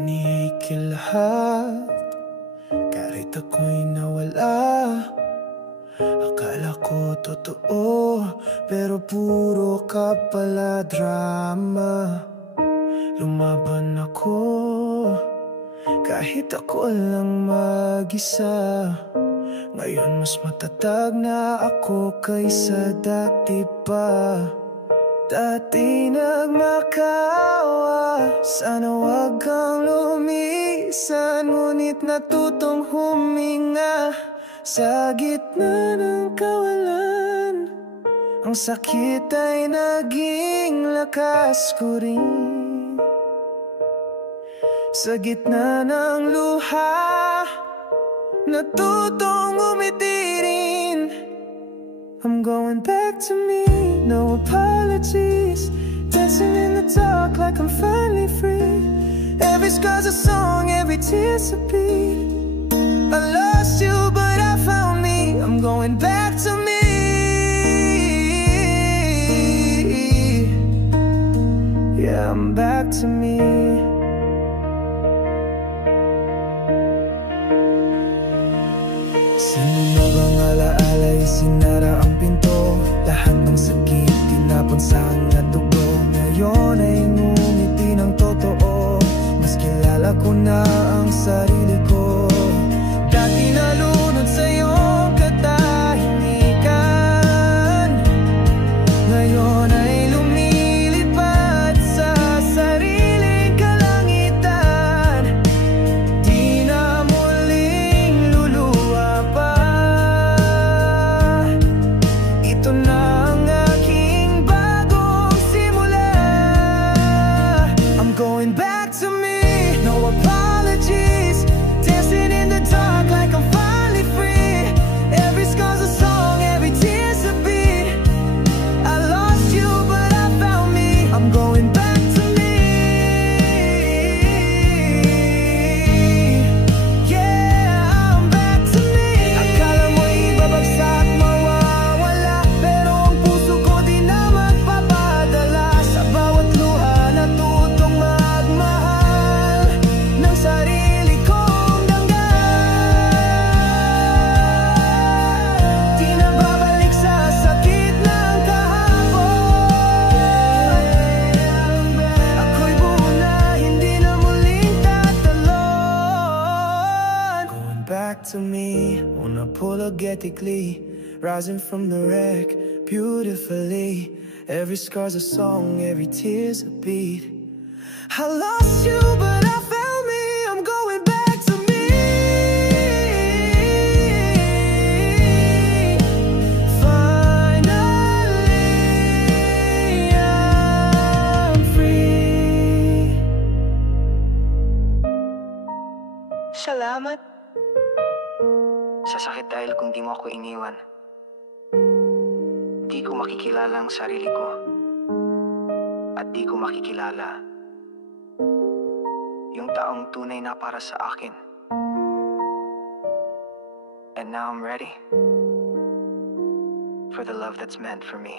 Hinihiki lahat kahit ako'y nawala. Akala ko totoo, pero puro ka pala drama. Lumaban ako, kahit ako lang mag-isa. Ngayon mas matatag na ako kaysa dati pa. Dati nagmakawa, sana wag kang lumisan. Ngunit natutong huminga sa gitna ng kawalan. Ang sakit ay naging lakas ko rin. Sa gitna ng luha, natutong umiti rin. I'm going back to me, no apologies. Dancing in the dark like I'm finally free. Every scar's a song, every tear's a beat. I lost you, but I found me. I'm going back to me. Yeah, I'm back to me. Sino na bang alaala isinara ang pinto? Lahat ng sakit tinapon sa nga dugo. Ngayon ay ngumiti ng totoo. Mas kilala ko na ang sarili ko. Dati nalunod sa iyong katahimikan. Ngayon ay lumilipad sa sariling kalangitan. Di na muling luluha pa. Ito na ang aking bagong simula. I'm going back to me, no apologies. Dancing in the dark like I'm finally free. Every scar's a song, every tear's a beat. I lost you, but I found me. I'm going back to me. Yeah, I'm back to me. Akala mo'y babagsak, mawawala, pero ang puso ko di na magpapadala. Sa bawat luha natutong magmahal ng sarili kong danggal. Di na babalik sa sakit ng kahapon. Ako'y buo na, hindi na muling tatalon. Going back to me, unapologetically, rising from the wreck beautifully. Every scar's a song, every tear's a beat. I lost you, but I found me. I'm going back to me. Finally, I'm free. Salamat. Sasakit dahil kung di mo ako iniwan, di ko makikilala ang sarili ko. At di ko makikilala yung taong tunay na para sa akin. And now I'm ready for the love that's meant for me.